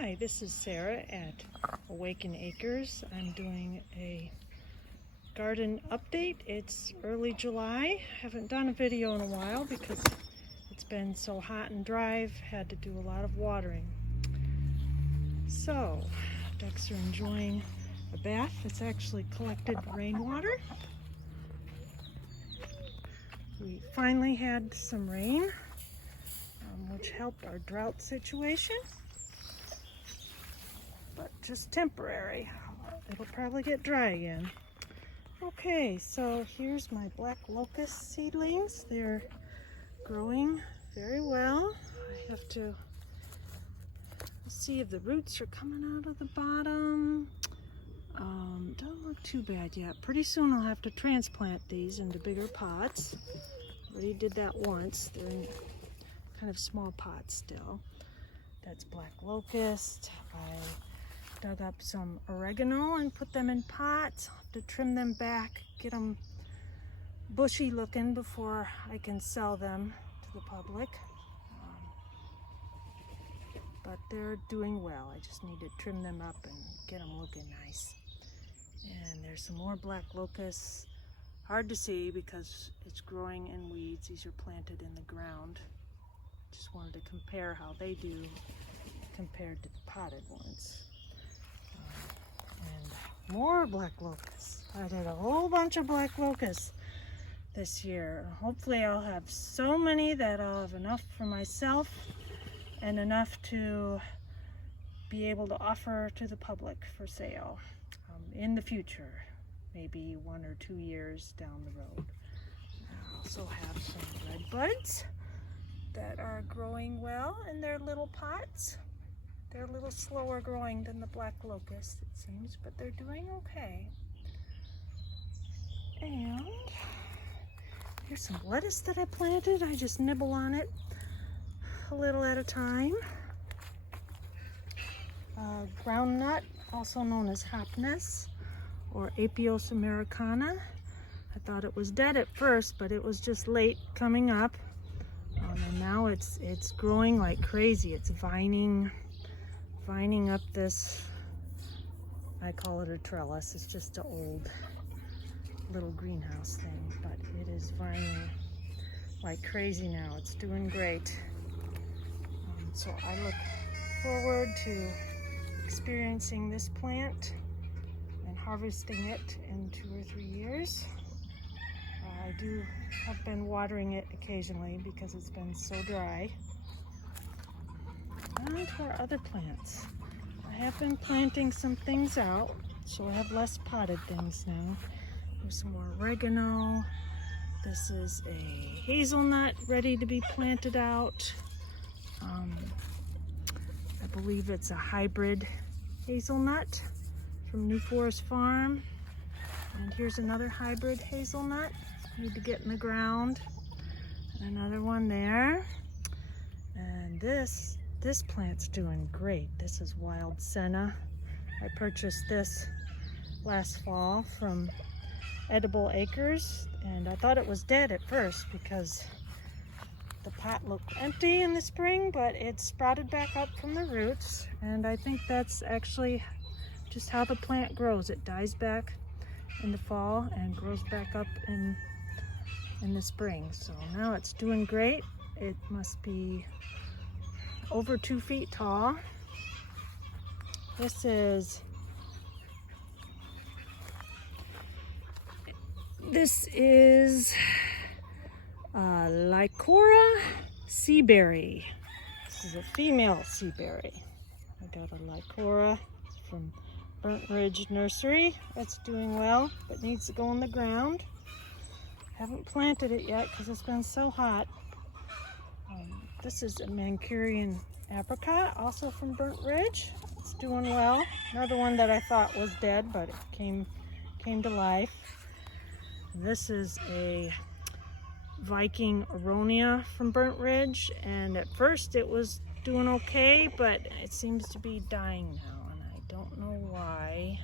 Hi, this is Sarah at Awaken Acres. I'm doing a garden update. It's early July. Haven't done a video in a while because it's been so hot and dry. I've had to do a lot of watering. So, ducks are enjoying a bath. It's actually collected rainwater. We finally had some rain, which helped our drought situation. But just temporary. It'll probably get dry again. Okay, so here's my black locust seedlings. They're growing very well. I have to see if the roots are coming out of the bottom. Don't look too bad yet. Pretty soon I'll have to transplant these into bigger pots. Already did that once. They're in kind of small pots still. That's black locust. I dug up some oregano and put them in pots. I'll have to trim them back, get them bushy looking before I can sell them to the public. But they're doing well. I just need to trim them up and get them looking nice. And there's some more black locusts. Hard to see because it's growing in weeds. These are planted in the ground. Just wanted to compare how they do compared to the potted ones. And more black locusts. I did a whole bunch of black locusts this year. Hopefully I'll have so many that I'll have enough for myself and enough to be able to offer to the public for sale in the future, maybe 1 or 2 years down the road. I also have some red buds that are growing well in their little pots. They're a little slower growing than the black locust, it seems, but they're doing okay. And here's some lettuce that I planted. I just nibble on it a little at a time. Groundnut, also known as hopness or Apios americana. I thought it was dead at first, but it was just late coming up. And now it's growing like crazy. It's vining up this, I call it a trellis. It's just an old little greenhouse thing, but it is vining like crazy now. It's doing great. So I look forward to experiencing this plant and harvesting it in 2 or 3 years. I have been watering it occasionally because it's been so dry. On to our other plants. I have been planting some things out, so I have less potted things now. There's some more oregano. This is a hazelnut ready to be planted out. I believe it's a hybrid hazelnut from New Forest Farm. And here's another hybrid hazelnut. Need to get in the ground. Another one there. And this plant's doing great. This is wild senna. I purchased this last fall from Edible Acres, and I thought it was dead at first because the pot looked empty in the spring, but it sprouted back up from the roots, and I think that's actually just how the plant grows. It dies back in the fall and grows back up in the spring. So now it's doing great. It must be over 2 feet tall. This is Lycora seaberry. This is a female seaberry. I got a Lycora from Burnt Ridge Nursery. It's doing well, but needs to go in the ground. Haven't planted it yet because it's been so hot. This is a Mancurian apricot, also from Burnt Ridge. It's doing well. Another one that I thought was dead, but it came to life. This is a Viking Aronia from Burnt Ridge, and at first it was doing okay, but it seems to be dying now, and I don't know why.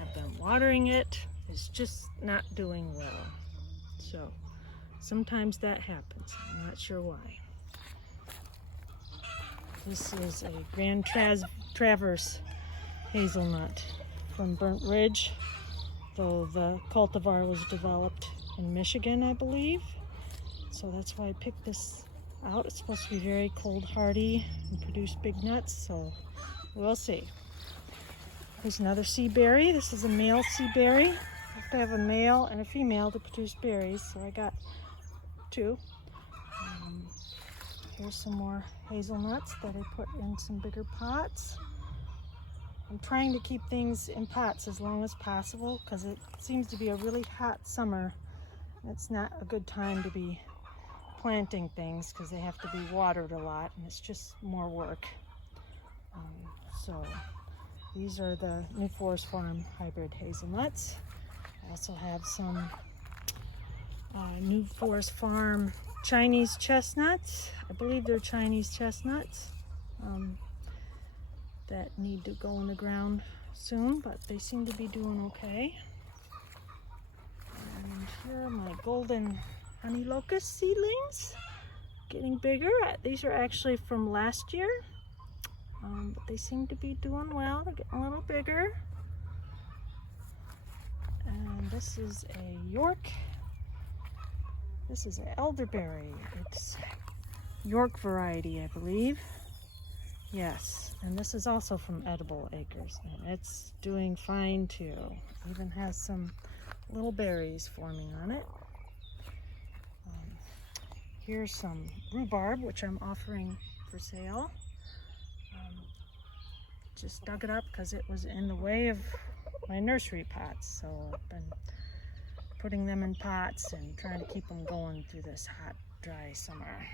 I've been watering it. It's just not doing well. So sometimes that happens. I'm not sure why. This is a Grand Traverse Hazelnut from Burnt Ridge, though the cultivar was developed in Michigan, I believe. So that's why I picked this out. It's supposed to be very cold hardy and produce big nuts, so we'll see. Here's another sea berry. This is a male sea berry. You have to have a male and a female to produce berries, so I got two. Here's some more hazelnuts that I put in some bigger pots. I'm trying to keep things in pots as long as possible because it seems to be a really hot summer. It's not a good time to be planting things because they have to be watered a lot and it's just more work. So these are the New Forest Farm hybrid hazelnuts. I also have some New Forest Farm Chinese chestnuts. I believe they're Chinese chestnuts that need to go in the ground soon, but they seem to be doing okay. And here are my golden honey locust seedlings, getting bigger. These are actually from last year, but they seem to be doing well. They're getting a little bigger. And this is a York. This is an elderberry. It's York variety, I believe. Yes, and this is also from Edible Acres, and it's doing fine too. Even has some little berries forming on it. Here's some rhubarb, which I'm offering for sale. Just dug it up because it was in the way of my nursery pots, so I've been putting them in pots and trying to keep them going through this hot, dry summer.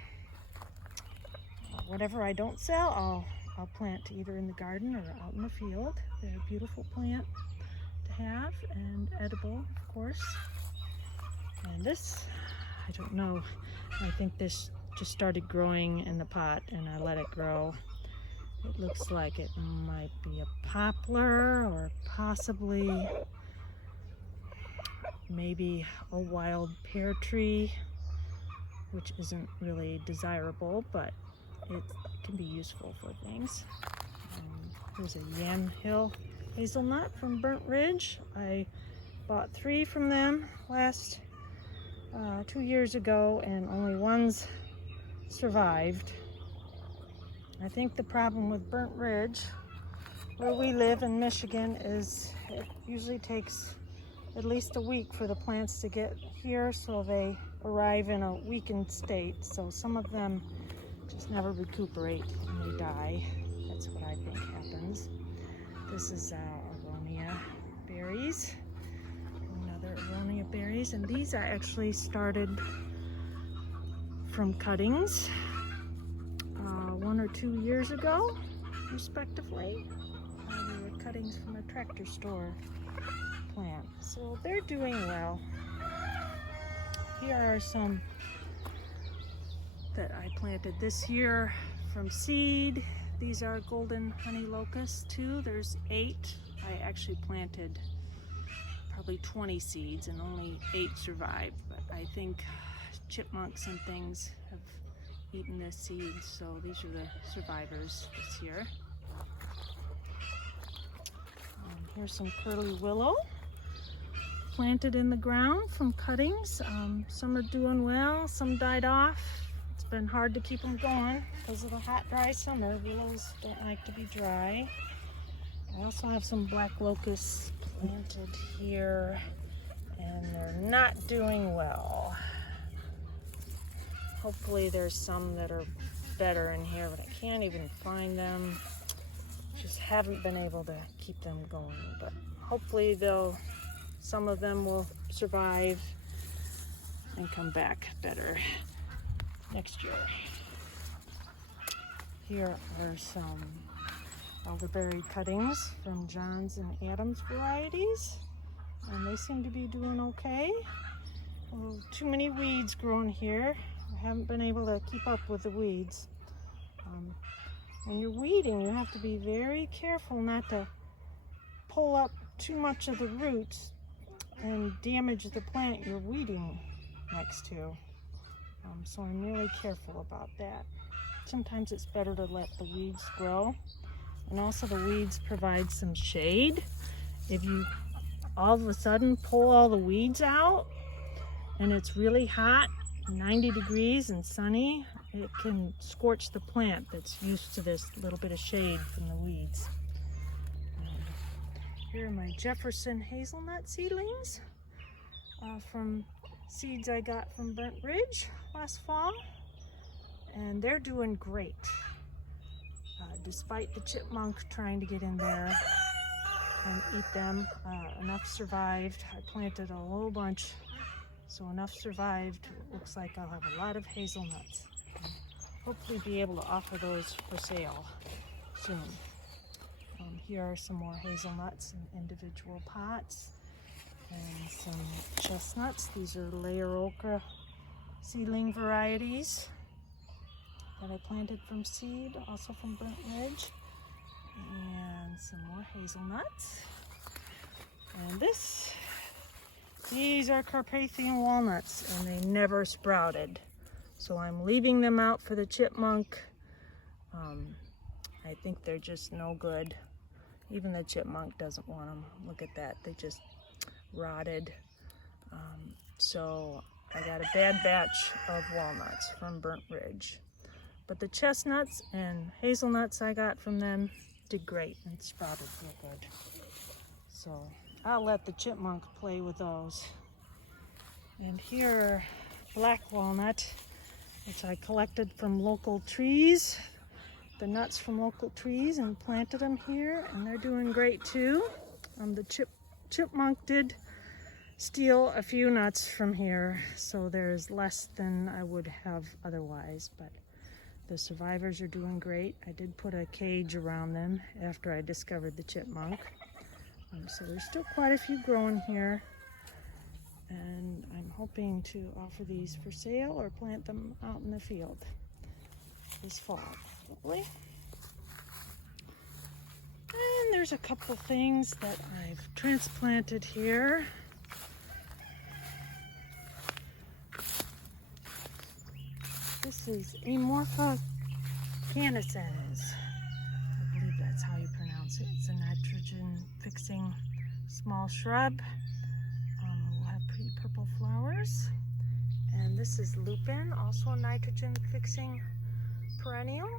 Whatever I don't sell, I'll plant either in the garden or out in the field. They're a beautiful plant to have and edible, of course. And this, I don't know, I think this just started growing in the pot and I let it grow. It looks like it might be a poplar or possibly maybe a wild pear tree, which isn't really desirable, but it can be useful for things. Here's a Yam Hill Hazelnut from Burnt Ridge. I bought 3 from them last 2 years ago, and only one's survived. I think the problem with Burnt Ridge, where we live in Michigan, is it usually takes at least a week for the plants to get here, so they arrive in a weakened state. So some of them just never recuperate and they die. That's what I think happens. This is Arlonia Berries, another Arlonia Berries, and these I actually started from cuttings 1 or 2 years ago, respectively. They were cuttings from a tractor store plant, so they're doing well. Here are some that I planted this year from seed. These are golden honey locusts too. There's 8. I actually planted probably 20 seeds and only 8 survived, but I think chipmunks and things have eaten the seeds, so these are the survivors this year. Here's some curly willow planted in the ground from cuttings. Some are doing well, some died off. It's been hard to keep them going because of the hot, dry summer. Willows don't like to be dry. I also have some black locusts planted here, and they're not doing well. Hopefully there's some that are better in here, but I can't even find them. Just haven't been able to keep them going, but hopefully some of them will survive and come back better next year. Here are some elderberry cuttings from John's and Adams varieties, and they seem to be doing okay. Too many weeds growing here. I haven't been able to keep up with the weeds. When you're weeding, you have to be very careful not to pull up too much of the roots and damage the plant you're weeding next to. So I'm really careful about that. Sometimes it's better to let the weeds grow. And also the weeds provide some shade. If you all of a sudden pull all the weeds out and it's really hot, 90 degrees and sunny, it can scorch the plant that's used to this little bit of shade from the weeds. Here are my Jefferson Hazelnut seedlings from seeds I got from Burnt Ridge last fall. And they're doing great. Despite the chipmunk trying to get in there and eat them, enough survived. I planted a whole bunch, so enough survived. Looks like I'll have a lot of hazelnuts. Hopefully be able to offer those for sale soon. Here are some more hazelnuts in individual pots and some chestnuts. These are layer okra seedling varieties that I planted from seed, also from Burnt Ridge. And some more hazelnuts. And these are Carpathian walnuts, and they never sprouted. So I'm leaving them out for the chipmunk. I think they're just no good. Even the chipmunk doesn't want them. Look at that, they just rotted. So I got a bad batch of walnuts from Burnt Ridge. But the chestnuts and hazelnuts I got from them did great and sprouted real good. So I'll let the chipmunk play with those. And here are black walnut, which I collected from local trees, the nuts from local trees, and planted them here, and they're doing great too. The chipmunk did steal a few nuts from here, so there's less than I would have otherwise, but the survivors are doing great. I did put a cage around them after I discovered the chipmunk. So there's still quite a few growing here. And I'm hoping to offer these for sale or plant them out in the field this fall, probably. And there's a couple things that I've transplanted here. This is Amorpha canescens. I believe that's how you pronounce it. It's a nitrogen-fixing small shrub. It will have pretty purple flowers. And this is lupin, also a nitrogen-fixing perennial,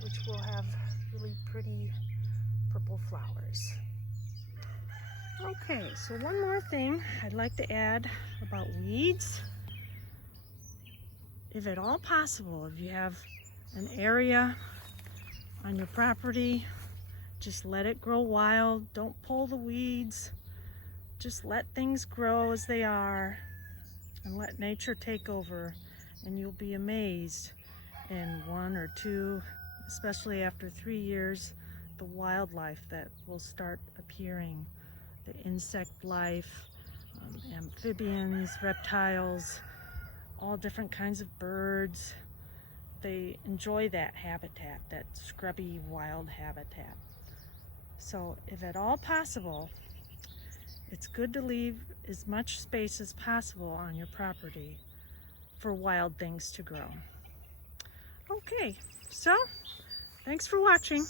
which will have really pretty purple flowers. Okay, so one more thing I'd like to add about weeds. If at all possible, if you have an area on your property, just let it grow wild. Don't pull the weeds. Just let things grow as they are and let nature take over, and you'll be amazed in 1 or 2, especially after 3 years, the wildlife that will start appearing. The insect life, amphibians, reptiles, all different kinds of birds. They enjoy that habitat, that scrubby wild habitat. So if at all possible, it's good to leave as much space as possible on your property for wild things to grow. Okay, so thanks for watching.